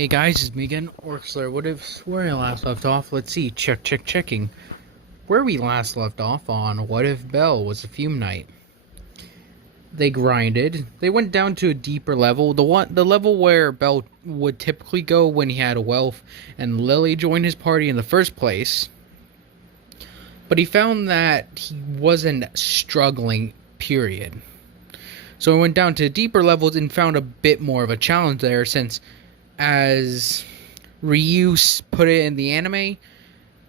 Hey guys, it's me again, Orksler. Where I last left off? Let's see. Checking. Where we last left off on what if Belle was a fume knight? They grinded. They went down to a deeper level. The level where Belle would typically go when he had wealth and Lily joined his party in the first place. But he found that he wasn't struggling, period. So he went down to deeper levels and found a bit more of a challenge there, since as Ryu put it in the anime,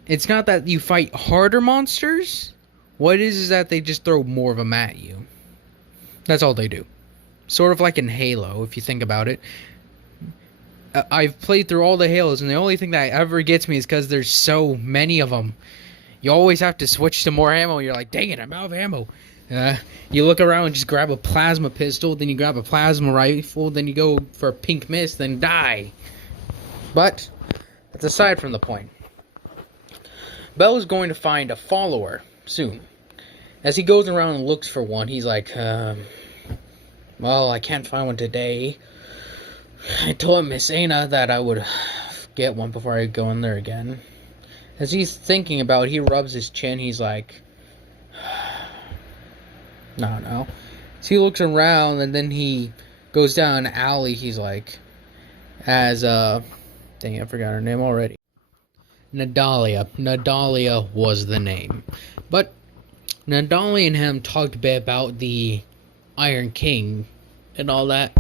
it's not that you fight harder monsters. What it is that they just throw more of them at you. That's all they do. Sort of like in Halo, if you think about it. I've played through all the Halos, and the only thing that ever gets me is because there's so many of them. You always have to switch to more ammo. You're like, dang it, I'm out of ammo. You look around and just grab a plasma pistol, then you grab a plasma rifle, then you go for a pink mist, then die. But that's aside from the point. Belle is going to find a follower soon. As he goes around and looks for one, he's like, well, I can't find one today. I told Miss Anna that I would get one before I go in there again. As he's thinking about it, he rubs his chin, he's like, no. So he looks around, and then he goes down an alley. He's like, dang, I forgot her name already. Nadalia. Nadalia was the name. But Nadalia and him talked a bit about the Iron King and all that.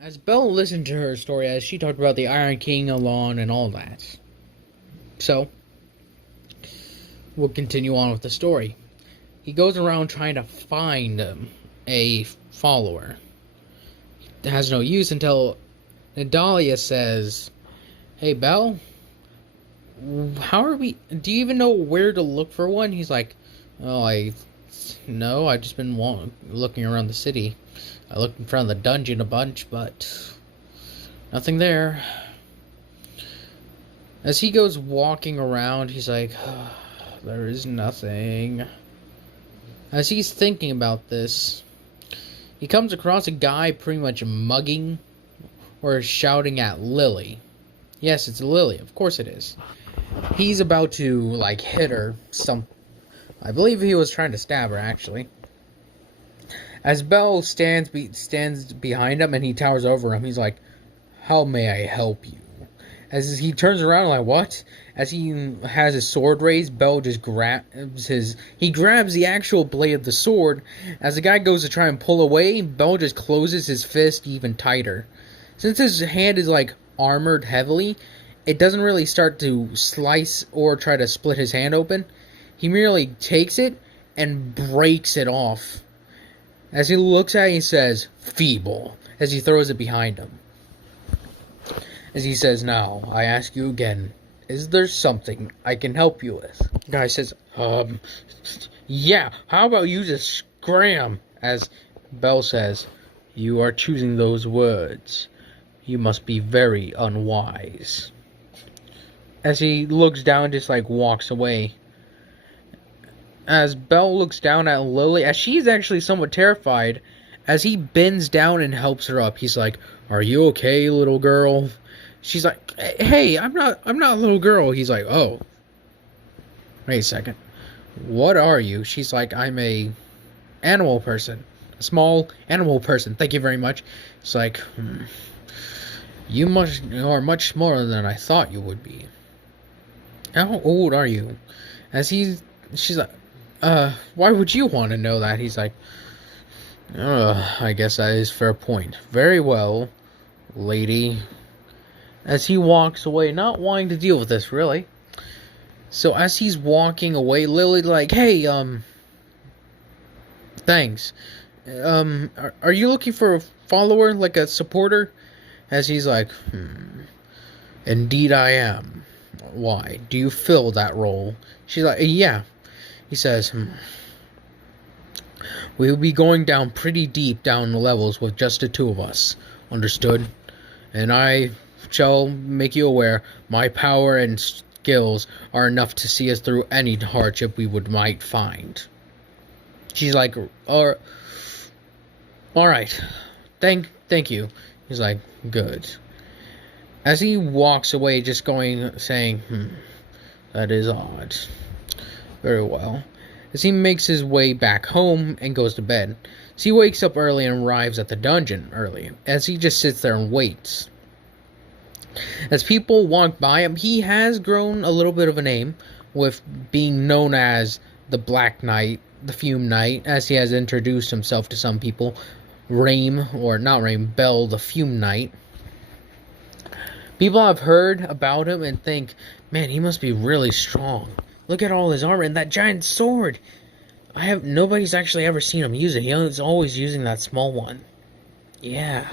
As Belle listened to her story, as she talked about the Iron King alone and all that. So, we'll continue on with the story. He goes around trying to find a follower. It has no use until Nadalia says, hey, Belle, do you even know where to look for one? He's like, oh, I've just been looking around the city. I looked in front of the dungeon a bunch, but nothing there. As he goes walking around, he's like, oh, there is nothing. As he's thinking about this, he comes across a guy pretty much mugging or shouting at Lily. Yes, it's Lily. Of course it is. He's about to, hit her. I believe he was trying to stab her, actually. As Belle stands behind him and he towers over him, he's like, how may I help you? As he turns around, like, what? As he has his sword raised, Belle just grabs the actual blade of the sword. As the guy goes to try and pull away, Belle just closes his fist even tighter. Since his hand is, armored heavily, it doesn't really start to slice or try to split his hand open. He merely takes it and breaks it off. As he looks at it, he says, feeble, as he throws it behind him. As he says, now, I ask you again, is there something I can help you with? The guy says, yeah, how about you just scram? As Belle says, you are choosing those words. You must be very unwise. As he looks down, just walks away. As Belle looks down at Lily, as she's actually somewhat terrified, as he bends down and helps her up, he's like, are you okay, little girl? She's like, hey, I'm not a little girl. He's like, oh. Wait a second. What are you? She's like, I'm a animal person. A small animal person. Thank you very much. It's like, you are much smaller than I thought you would be. How old are you? She's like, why would you want to know that? He's like, I guess that is a fair point. Very well, lady. As he walks away, not wanting to deal with this, really. So as he's walking away, Lily hey, thanks. Are you looking for a follower, a supporter? As he's like, indeed I am. Why? Do you fill that role? She's like, yeah. He says, we'll be going down pretty deep down the levels with just the two of us. Understood? And I shall make you aware, my power and skills are enough to see us through any hardship we might find. She's like, all right, thank you. He's like, good. As he walks away, just saying, that is odd. Very well. As he makes his way back home and goes to bed. So he wakes up early and arrives at the dungeon early, as he just sits there and waits. As people walk by him, he has grown a little bit of a name, with being known as the Black Knight, the Fume Knight, as he has introduced himself to some people. Bell, the Fume Knight. People have heard about him and think, man, he must be really strong. Look at all his armor and that giant sword. Nobody's actually ever seen him use it. He's always using that small one. Yeah.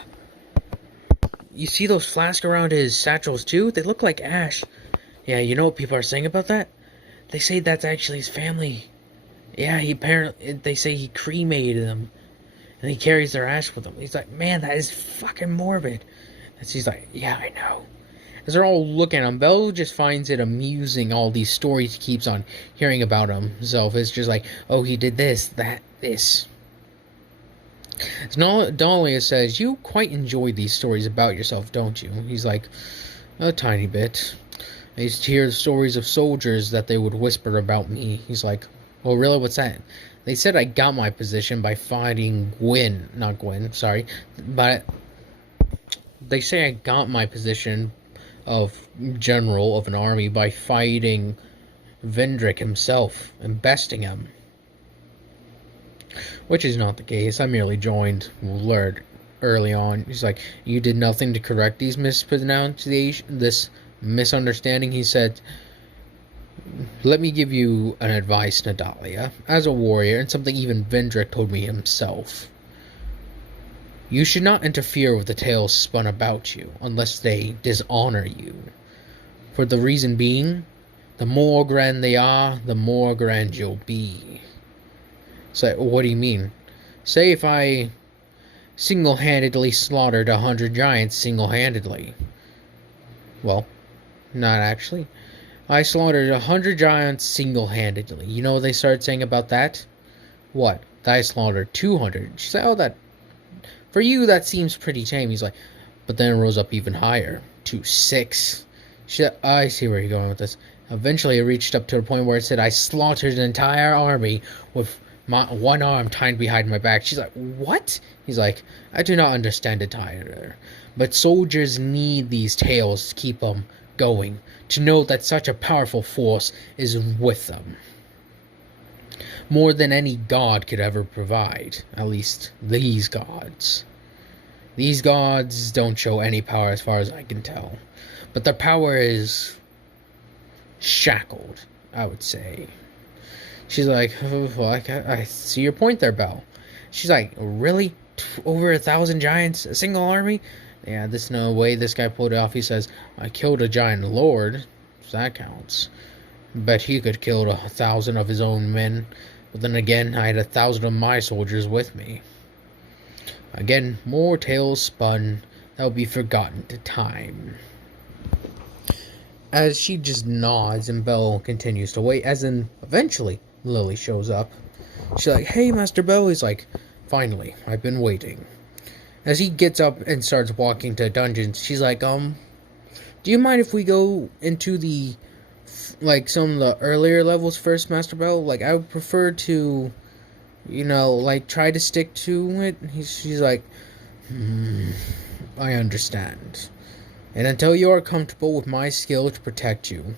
You see those flasks around his satchels too? They look like ash. Yeah, you know what people are saying about that? They say that's actually his family. Yeah, they say he cremated them. And he carries their ash with him. He's like, man, that is fucking morbid. And she's like, yeah, I know. As they're all looking at him, Belle just finds it amusing, all these stories he keeps on hearing about himself. It's just like, oh, he did this, that, this. So Dahlia says, you quite enjoy these stories about yourself, don't you? He's like, a tiny bit. I used to hear stories of soldiers that they would whisper about me. He's like, oh, really? What's that? They said I got my position by fighting but they say I got my position of general of an army by fighting Vendrick himself and besting him. Which is not the case. I merely learned early on. He's like, you did nothing to correct this misunderstanding. He said, let me give you an advice, Nadalia, as a warrior, and something even Vendrick told me himself. You should not interfere with the tales spun about you, unless they dishonor you. For the reason being, the more grand they are, the more grand you'll be. So, what do you mean? Say if I single-handedly slaughtered 100 giants single-handedly. Well, not actually. I slaughtered 100 giants single-handedly. You know what they started saying about that? What? I slaughtered 200. She said, oh, that... For you, that seems pretty tame. He's like, but then it rose up even higher, to 6. She said, I see where you're going with this. Eventually, it reached up to the point where it said, I slaughtered an entire army with my one arm tied behind my back. She's like, what? He's like, I do not understand it either. But soldiers need these tales to keep them going, to know that such a powerful force is with them. More than any god could ever provide. At least these gods. These gods don't show any power as far as I can tell. But their power is shackled, I would say. She's like, oh, well, I see your point there, Belle. She's like, really? Over 1,000 giants? A single army? Yeah, there's no way this guy pulled it off. He says, I killed a giant lord. So that counts. Bet he could kill 1,000 of his own men. But then again, I had 1,000 of my soldiers with me. Again, more tales spun that will be forgotten to time. As she just nods and Belle continues to wait, as in, eventually, Lily shows up. She's like, hey, Master Belle. He's like, finally, I've been waiting. As he gets up and starts walking to dungeons, she's like, do you mind if we go into the some of the earlier levels first, Master Belle? Like, I would prefer to, try to stick to it. She's like, I understand. And until you are comfortable with my skill to protect you,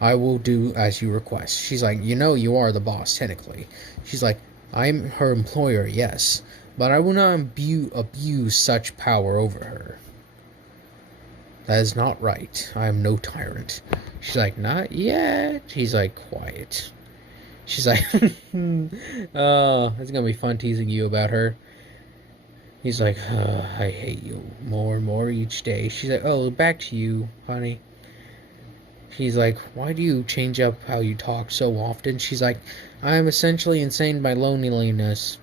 I will do as you request. She's like, you are the boss, technically. She's like, I'm her employer, yes, but I will not abuse such power over her. That is not right. I am no tyrant. She's like, not yet. He's like, quiet. She's like, oh, it's gonna be fun teasing you about her. He's like, I hate you more and more each day. She's like, oh, back to you, honey. He's like, why do you change up how you talk so often? She's like, I am essentially insane by loneliness.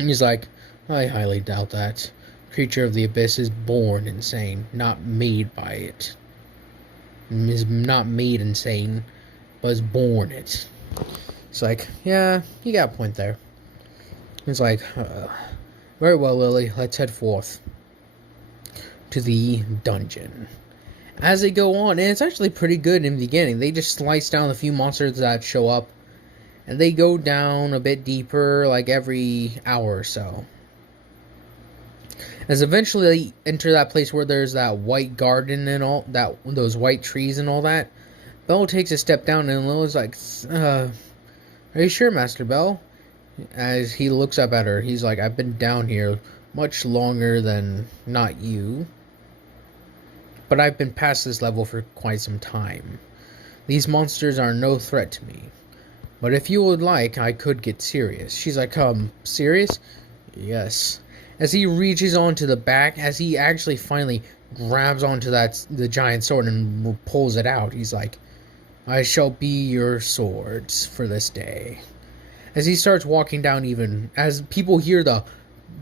And he's like, I highly doubt that. Creature of the abyss is born insane, not made by it. Is not made insane, but is born it. It's like, yeah, you got a point there. It's like, very well, Lily, let's head forth. to the dungeon. As they go on, and it's actually pretty good in the beginning, they just slice down a few monsters that show up, and they go down a bit deeper, like every hour or so. As eventually they enter that place where there's that white garden and all that, those white trees and all that, Bell takes a step down, and Lily's like, "Are you sure, Master Bell?" As he looks up at her, he's like, "I've been down here much longer than not you, but I've been past this level for quite some time. These monsters are no threat to me. But if you would like, I could get serious." She's like, serious?" "Yes." As he reaches onto the back, as he actually finally grabs onto the giant sword and pulls it out, he's like, "I shall be your swords for this day." As he starts walking down, even as people hear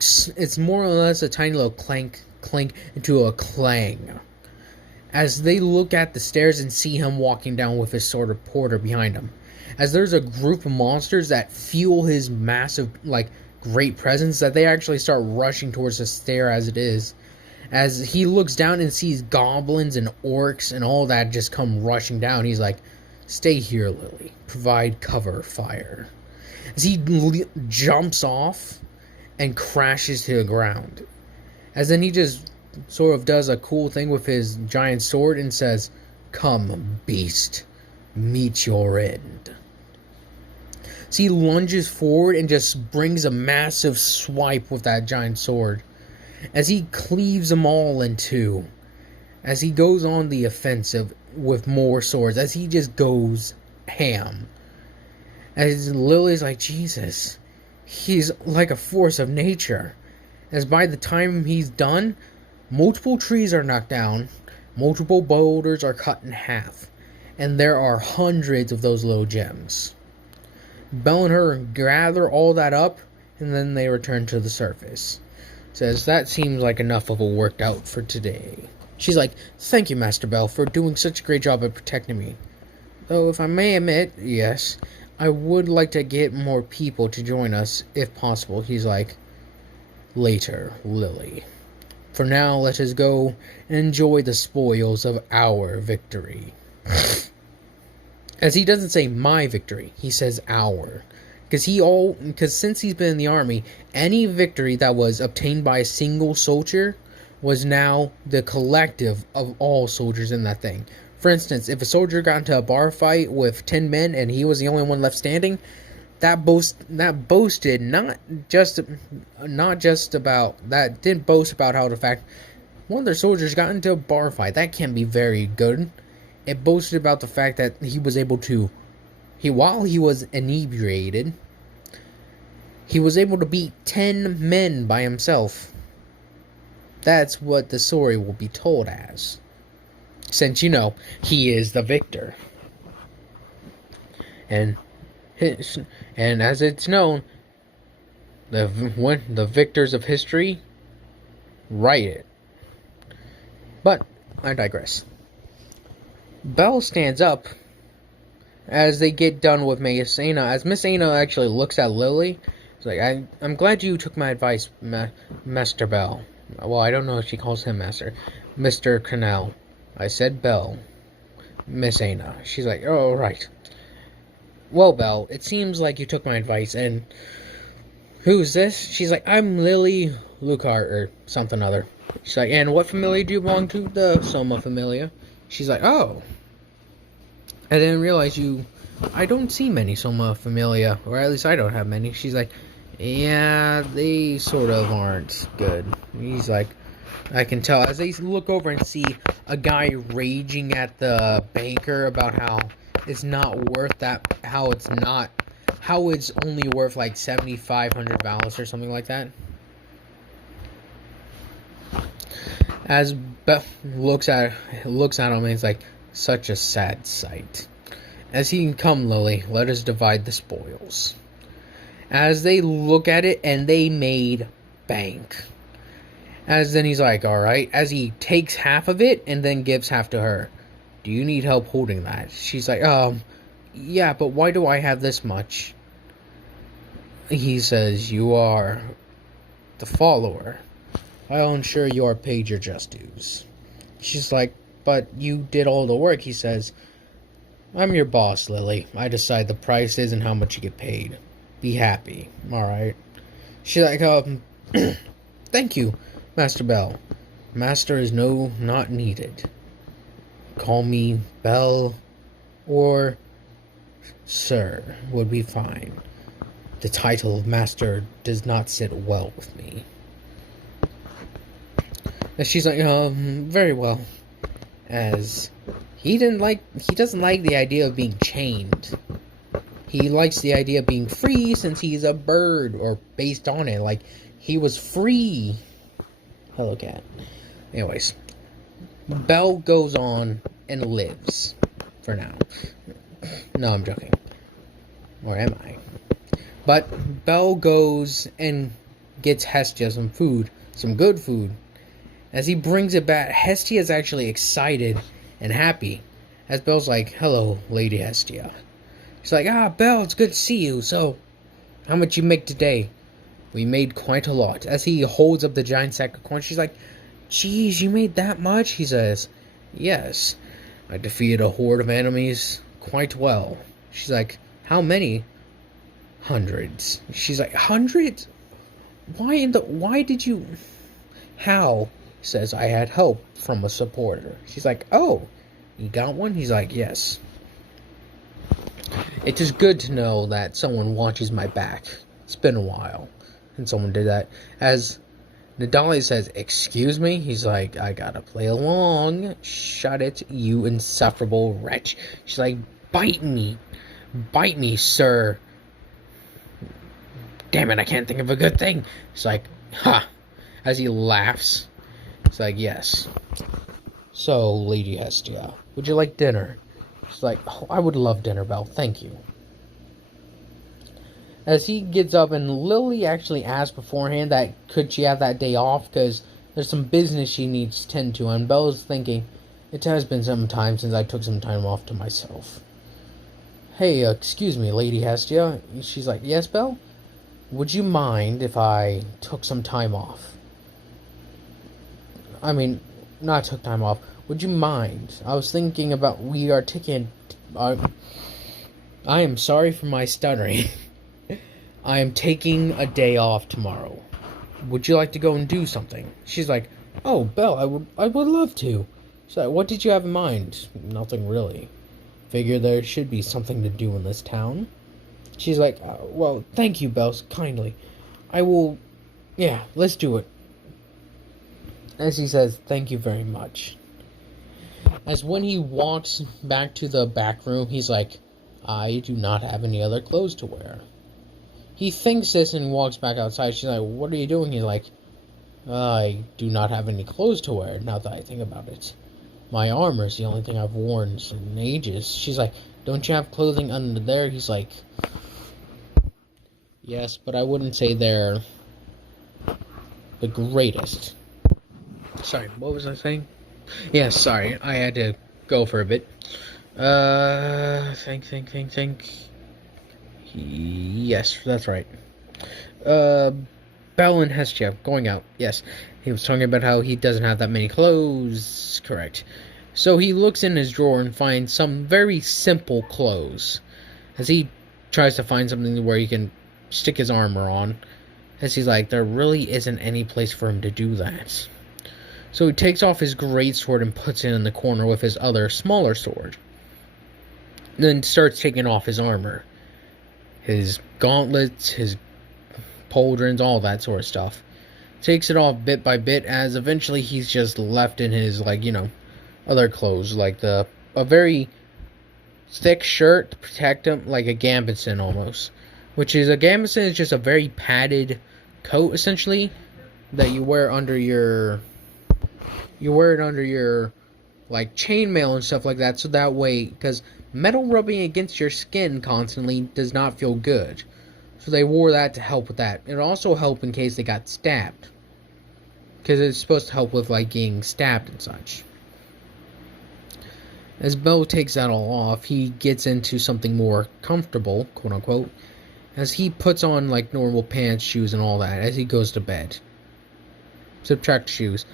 it's more or less a tiny little clank, clink into a clang. As they look at the stairs and see him walking down with his sword of porter behind him. As there's a group of monsters that feel his massive, great presence, that they actually start rushing towards the stair as it is. As he looks down and sees goblins and orcs and all that just come rushing down, he's like, "Stay here, Lily. Provide cover fire." As he jumps off and crashes to the ground. As then he just sort of does a cool thing with his giant sword and says, "Come, beast, meet your end." So he lunges forward and just brings a massive swipe with that giant sword. As he cleaves them all in two. As he goes on the offensive with more swords. As he just goes ham. As Lily's like, Jesus, he's like a force of nature. As by the time he's done, multiple trees are knocked down, multiple boulders are cut in half, and there are hundreds of those little gems. Bell and her gather all that up, and then they return to the surface. Says, "That seems like enough of a workout for today." She's like, "Thank you, Master Bell, for doing such a great job at protecting me. Though, if I may admit, yes, I would like to get more people to join us, if possible." He's like, "Later, Lily. For now, let us go and enjoy the spoils of our victory." As he doesn't say my victory, he says our. Because since he's been in the army, any victory that was obtained by a single soldier was now the collective of all soldiers in that thing. For instance, if a soldier got into a bar fight with 10 men and he was the only one left standing, that didn't boast about how the fact one of their soldiers got into a bar fight. That can't be very good. It boasted about the fact that he was able to, while he was inebriated, he was able to beat 10 men by himself. That's what the story will be told as. Since, he is the victor. And as it's known, the victors of history write it. But I digress. Bell stands up as they get done with Miss Ana. As Miss Ana actually looks at Lily, it's like, I'm glad you took my advice, Master Bell. Well, I don't know if she calls him Master. Mr. Cornell. I said Bell. Miss Ana. She's like, "Oh, right. Well, Bell, it seems like you took my advice, and who's this?" She's like, "I'm Lily Lucart, or something other." She's like, "And what familia do you belong to?" "The Soma familia." She's like, "Oh. I didn't realize I don't see many Soma familia, or at least I don't have many." She's like, "Yeah, they sort of aren't good." He's like, "I can tell." As they look over and see a guy raging at the banker about how it's not worth that, how it's only worth like 7,500 ballots or something like that. As Beth looks at him and it's like, such a sad sight. As he can come, Lily, let us divide the spoils. As they look at it, and they made bank. As then he's like, alright. As he takes half of it and then gives half to her. "Do you need help holding that?" She's like, yeah, but why do I have this much?" He says, "You are the follower." I'll ensure you are paid your just dues. She's like, but you did all the work. He says, I'm your boss, Lily. I decide the prices and how much you get paid. Be happy, alright? She's like, thank you, Master Bell. Master is not needed. Call me Bell or Sir would be fine. The title of Master does not sit well with me. And she's like, very well. As he doesn't like the idea of being chained. He likes the idea of being free since he's a bird, or based on it, like he was free. Hello, cat. Anyways, Bell goes on and lives for now. No, I'm joking. Or am I? But Bell goes and gets Hestia some food, some good food. As he brings it back, Hestia is actually excited and happy. As Bell's like, hello, Lady Hestia. She's like, Bell, it's good to see you. So, how much you make today? We made quite a lot. As he holds up the giant sack of coins, she's like, geez, you made that much? He says, yes. I defeated a horde of enemies quite well. She's like, how many? Hundreds. She's like, hundreds? Why did you... How? He says, I had help from a supporter. She's like, oh, you got one? He's like, yes. It is good to know that someone watches my back. It's been a while since someone did that. As Nadali says, excuse me? He's like, I gotta play along. Shut it, you insufferable wretch. She's like, bite me. Bite me, sir. Damn it, I can't think of a good thing. He's like, ha. As he laughs. He's like, yes. So, Lady Hestia, would you like dinner? She's like, oh, I would love dinner, Bell. Thank you. As he gets up, and Lily actually asked beforehand that could she have that day off because there's some business she needs to tend to. And Belle's thinking, it has been some time since I took some time off to myself. Hey, excuse me, Lady Hestia. She's like, yes, Belle? Would you mind if I took some time off? I mean, not took time off. Would you mind? I was thinking about we are taking... I am sorry for my stuttering. I am taking a day off tomorrow. Would you like to go and do something? She's like, oh, Belle, I would love to. She's like, what did you have in mind? Nothing really. Figure there should be something to do in this town. She's like, well, thank you, Belle, kindly. I will... Yeah, let's do it. As he says, thank you very much. As when he walks back to the back room, he's like, I do not have any other clothes to wear. He thinks this and walks back outside. She's like, what are you doing? He's like, I do not have any clothes to wear, now that I think about it. My armor is the only thing I've worn in ages. She's like, don't you have clothing under there? He's like, yes, but I wouldn't say they're the greatest. Sorry, what was I saying? Yeah, sorry, I had to go for a bit. Think. Yes, that's right. Bell and Hestia going out. Yes, he was talking about how he doesn't have that many clothes. Correct. So he looks in his drawer and finds some very simple clothes. As he tries to find something where he can stick his armor on. As he's like, there really isn't any place for him to do that. So he takes off his greatsword and puts it in the corner with his other, smaller sword. Then starts taking off his armor. His gauntlets, his pauldrons, all that sort of stuff. Takes it off bit by bit, as eventually he's just left in his, other clothes. Like a very thick shirt to protect him, like a gambeson almost. Which is, a gambeson is just a very padded coat, essentially, that you wear under your... You wear it under your, chainmail and stuff like that, so that way, because metal rubbing against your skin constantly does not feel good. So they wore that to help with that. It also helped in case they got stabbed. Because it's supposed to help with, getting stabbed and such. As Bell takes that all off, he gets into something more comfortable, quote-unquote, as he puts on, normal pants, shoes, and all that, as he goes to bed. subtract shoes.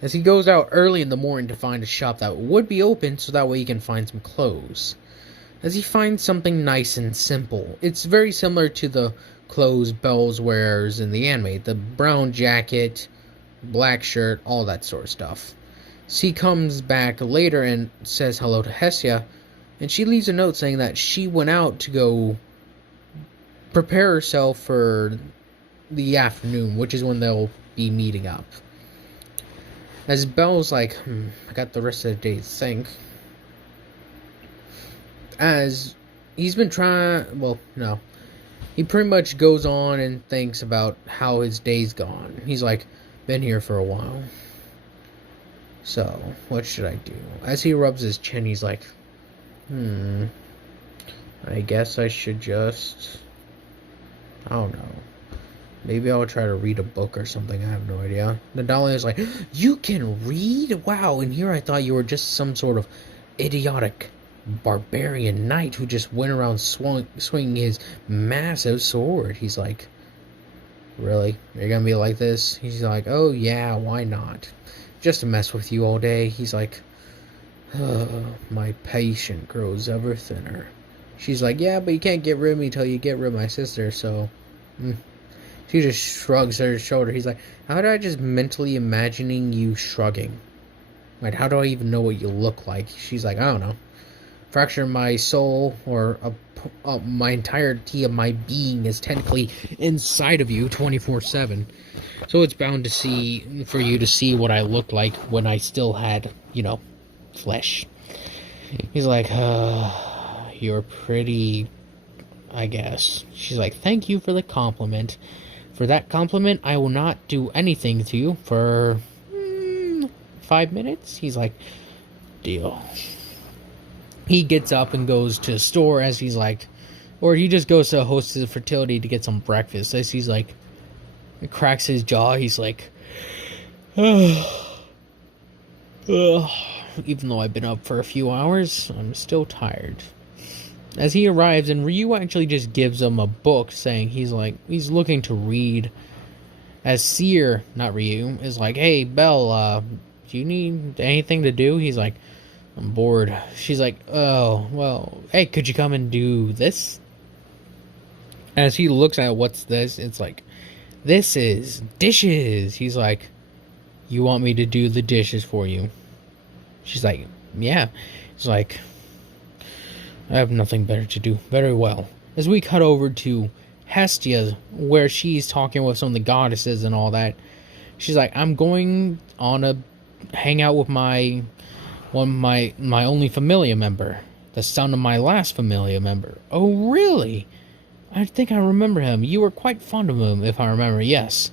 As he goes out early in the morning to find a shop that would be open so that way he can find some clothes. As he finds something nice and simple. It's very similar to the clothes Bells wears in the anime. The brown jacket, black shirt, all that sort of stuff. So he comes back later and says hello to Hestia, and she leaves a note saying that she went out to go prepare herself for the afternoon, which is when they'll be meeting up. As Belle's like, I got the rest of the day to think. As he's been trying, well, no. He pretty much goes on and thinks about how his day's gone. He's like, been here for a while. So, what should I do? As he rubs his chin, he's like, I guess I should just, I don't know. Maybe I'll try to read a book or something. I have no idea. Nadalia is like, you can read? Wow, and here I thought you were just some sort of idiotic barbarian knight who just went around swinging his massive sword. He's like, really? You're gonna be like this? He's like, oh yeah, why not? Just to mess with you all day. He's like, my patient grows ever thinner. She's like, yeah, but you can't get rid of me till you get rid of my sister, so... She just shrugs her shoulder. He's like, how did I just mentally imagining you shrugging? Like, how do I even know what you look like? She's like, I don't know. Fracture my soul, or my entirety of my being is technically inside of you 24/7. So it's bound to see, for you to see what I looked like when I still had, flesh. He's like, you're pretty, I guess. She's like, thank you for the compliment. For that compliment, I will not do anything to you for 5 minutes. He's like, deal. He gets up and goes to a store as he's like, or he just goes to a hostess fertility to get some breakfast. As he's like, it cracks his jaw. He's like, even though I've been up for a few hours, I'm still tired. As he arrives, and Ryu actually just gives him a book saying he's looking to read. As Seer, not Ryu, is like, hey, Belle, do you need anything to do? He's like, I'm bored. She's like, oh, well, hey, could you come and do this? As he looks at what's this, it's like, this is dishes. He's like, you want me to do the dishes for you? She's like, yeah. He's like, I have nothing better to do. Very well. As we cut over to Hestia, where she's talking with some of the goddesses and all that, she's like, I'm going on a hangout with my only familiar member, the son of my last familiar member. Oh, really? I think I remember him. You were quite fond of him, if I remember. Yes.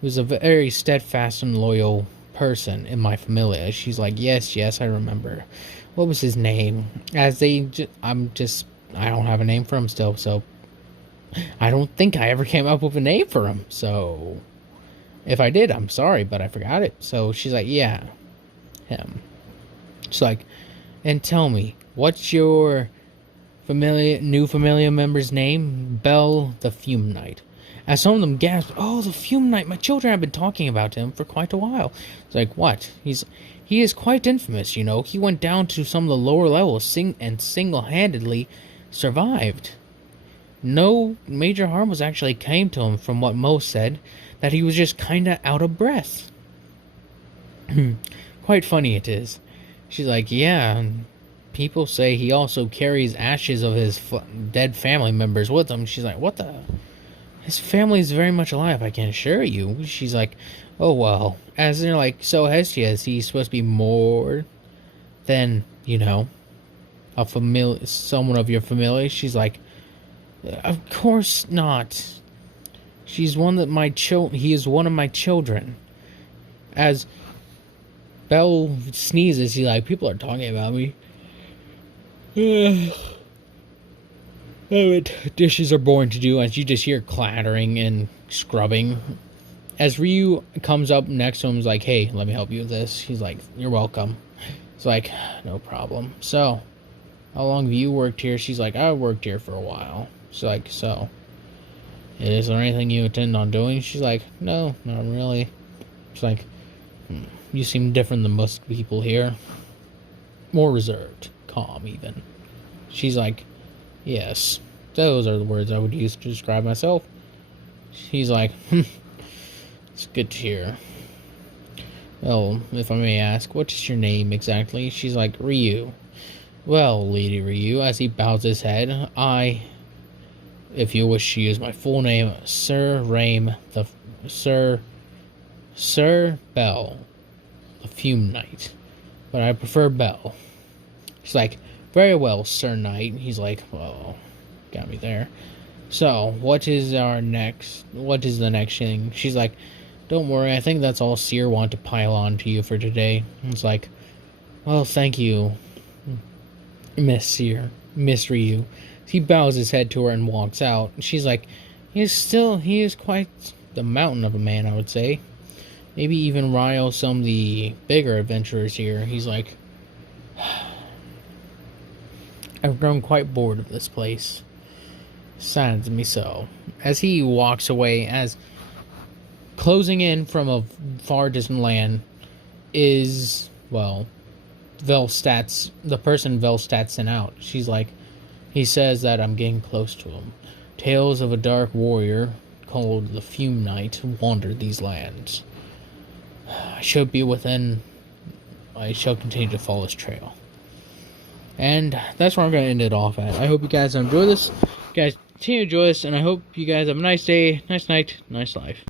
He was a very steadfast and loyal person in my familia. She's like, yes, I remember. What was his name? I don't have a name for him still, so I don't think I ever came up with a name for him. So if I did, I'm sorry, but I forgot it. So she's like, yeah, him. She's like, and tell me, what's your new familiar member's name? Belle the Fume Knight. As some of them gasped, oh, the Fume Knight, my children have been talking about him for quite a while. It's like, what? He is quite infamous, He went down to some of the lower levels and single-handedly survived. No major harm was actually came to him, from what most said, that he was just kinda out of breath. Quite funny it is. She's like, yeah, people say he also carries ashes of his dead family members with him. She's like, what the... His family is very much alive, I can assure you. She's like, oh, well. As they're like, so Hestia, is he supposed to be more than, someone of your family? She's like, of course not. He is one of my children. As Belle sneezes, he's like, people are talking about me. Dishes are boring to do, as you just hear clattering and scrubbing. As Ryu comes up next to him, he's like, hey, let me help you with this. He's like, you're welcome. He's like, no problem. So, how long have you worked here? She's like, I worked here for a while. She's like, so, is there anything you intend on doing? She's like, no, not really. It's like, you seem different than most people here. More reserved, calm even. She's like, yes, those are the words I would use to describe myself. He's like, it's good to hear. Well, if I may ask, what is your name exactly? She's like, Ryu. Well, Lady Ryu, as he bows his head, if you wish to use my full name, Sir Bell, the Fume Knight. But I prefer Bell. She's like, very well, Sir Knight. He's like, well, got me there. So, what is the next thing? She's like, don't worry, I think that's all Seer want to pile on to you for today. It's like, well, thank you, Miss Ryu. He bows his head to her and walks out. She's like, he is quite the mountain of a man, I would say. Maybe even rile some of the bigger adventurers here. He's like, I've grown quite bored of this place. Saddens me so. As he walks away, as closing in from a far distant land is, well, the person Velstat's sent out. She's like, he says that I'm getting close to him. Tales of a dark warrior called the Fume Knight wandered these lands. I shall continue to follow his trail. And that's where I'm going to end it off at. I hope you guys enjoy this. You guys continue to enjoy this, and I hope you guys have a nice day, nice night, nice life.